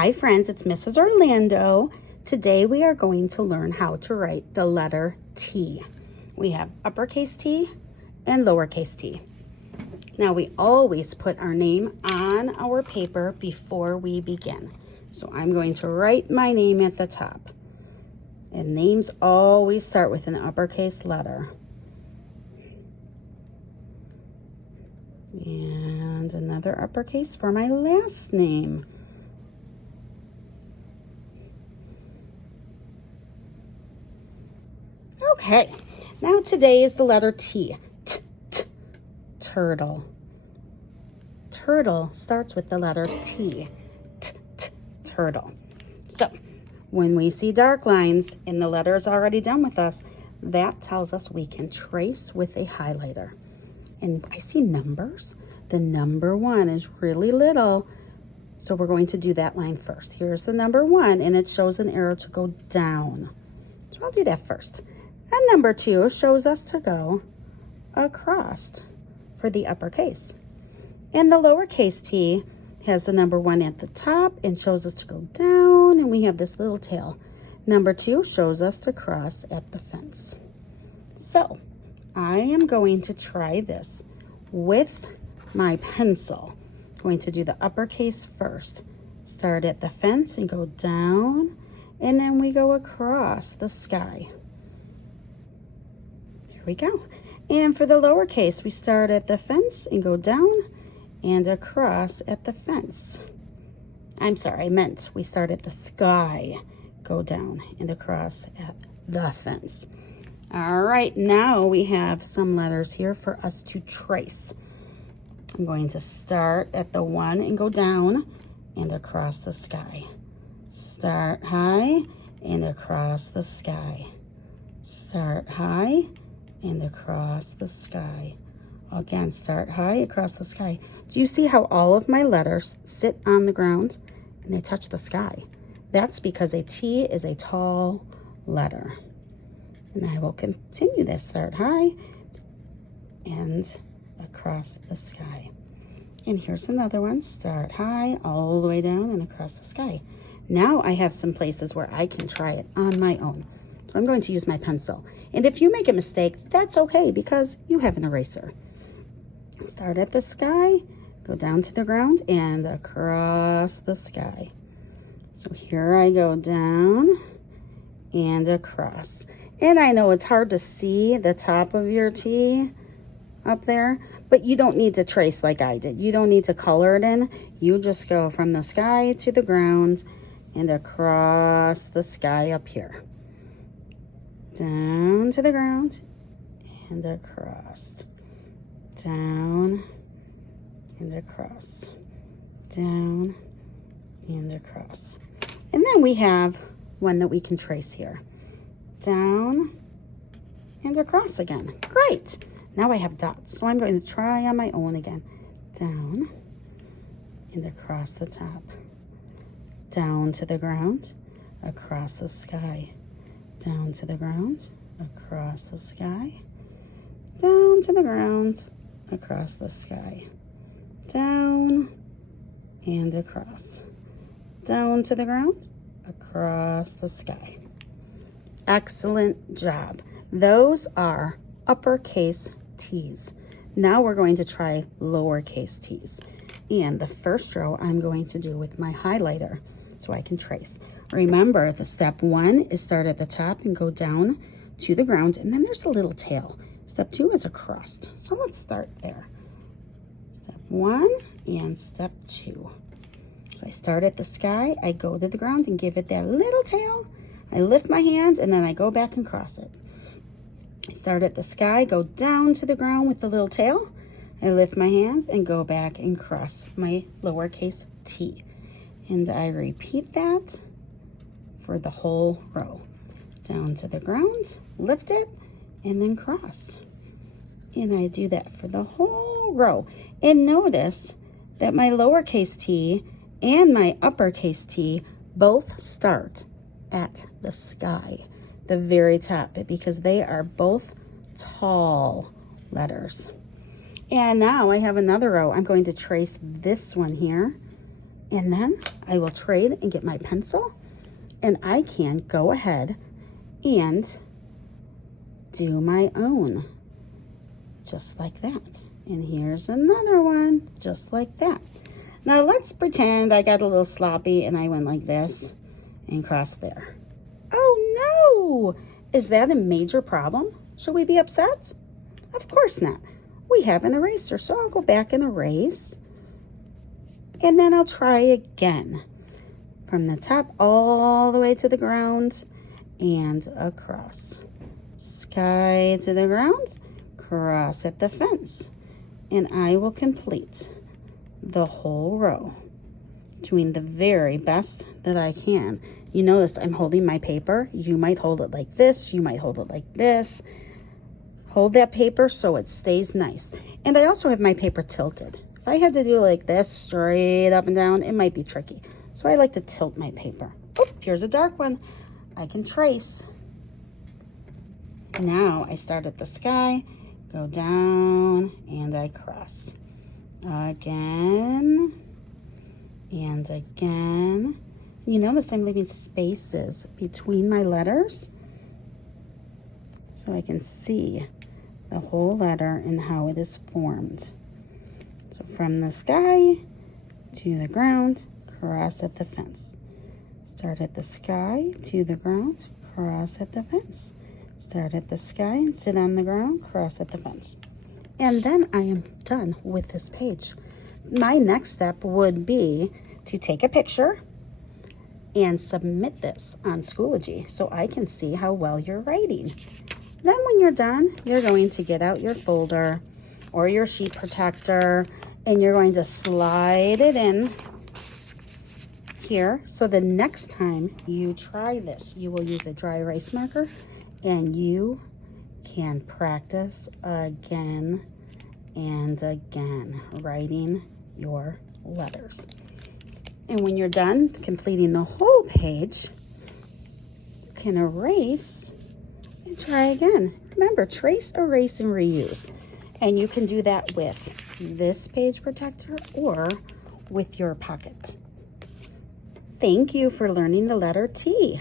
Hi friends, it's Mrs. Orlando. Today we are going to learn how to write the letter T. We have uppercase T and lowercase t. Now we always put our name on our paper before we begin. So I'm going to write my name at the top. And names always start with an uppercase letter. And another uppercase for my last name. Okay, now today is the letter T. Turtle. Turtle starts with the letter T. Turtle. So, when we see dark lines and the letter is already done with us, that tells us we can trace with a highlighter. And I see numbers. The number 1 is really little, so we're going to do that line first. Here's the number 1, and it shows an arrow to go down. So I'll do that first. And number 2 shows us to go across for the uppercase. And the lowercase t has the number 1 at the top and shows us to go down, and we have this little tail. Number 2 shows us to cross at the fence. So I am going to try this with my pencil. I'm going to do the uppercase first. Start at the fence and go down, and then we go across the sky. There we go. And for the lowercase, we start at the fence and go down and across at the fence. I'm sorry, I meant we start at the sky, go down and across at the fence. All right, now we have some letters here for us to trace. I'm going to start at the 1 and go down and across the sky. Start high and across the sky. Start high and across the sky. Again, start high across the sky. Do you see how all of my letters sit on the ground and they touch the sky? That's because a T is a tall letter. And I will continue this. Start high and across the sky. And here's another one. Start high all the way down and across the sky. Now I have some places where I can try it on my own. So I'm going to use my pencil. And if you make a mistake, that's okay because you have an eraser. Start at the sky, go down to the ground and across the sky. So here I go down and across. And I know it's hard to see the top of your T up there, but you don't need to trace like I did. You don't need to color it in. You just go from the sky to the ground and across the sky up here. Down to the ground and across. Down and across. Down and across. And then we have one that we can trace here. Down and across again. Great. Now I have dots. So I'm going to try on my own again. Down and across the top. Down to the ground, across the sky. Down to the ground, across the sky. Down to the ground, across the sky. Down and across. Down to the ground, across the sky. Excellent job. Those are uppercase T's. Now we're going to try lowercase t's. And the first row I'm going to do with my highlighter so I can trace. Remember, the step 1 is start at the top and go down to the ground, and then there's a little tail. Step 2 is across. So let's start there. Step 1 and step 2. So I start at the sky, I go to the ground and give it that little tail. I lift my hand and then I go back and cross it. I start at the sky, go down to the ground with the little tail. I lift my hand and go back and cross my lowercase t. And I repeat that for the whole row. Down to the ground, lift it, and then cross. And I do that for the whole row. And notice that my lowercase t and my uppercase T both start at the sky, the very top, because they are both tall letters. And now I have another row. I'm going to trace this one here And then I will trade and get my pencil, and I can go ahead and do my own, just like that. And here's another one, just like that. Now let's pretend I got a little sloppy and I went like this and crossed there. Oh no! Is that a major problem? Should we be upset? Of course not. We have an eraser, so I'll go back and erase. And then I'll try again. From the top all the way to the ground and across. Sky to the ground, cross at the fence. And I will complete the whole row, doing the very best that I can. You notice I'm holding my paper. You might hold it like this. You might hold it like this. Hold that paper so it stays nice. And I also have my paper tilted. If I had to do it like this, straight up and down, it might be tricky. So I like to tilt my paper. Oh, here's a dark one. I can trace. Now I start at the sky, go down, and I cross. Again, and again. You notice I'm leaving spaces between my letters so I can see the whole letter and how it is formed. So from the sky to the ground, cross at the fence. Start at the sky to the ground, cross at the fence. Start at the sky and sit on the ground, cross at the fence. And then I am done with this page. My next step would be to take a picture and submit this on Schoology so I can see how well you're writing. Then when you're done, you're going to get out your folder or your sheet protector and you're going to slide it in here. So the next time you try this, you will use a dry erase marker and you can practice again and again writing your letters. And when you're done completing the whole page, you can erase and try again. Remember, trace, erase, and reuse. And you can do that with this page protector or with your pocket. Thank you for learning the letter T.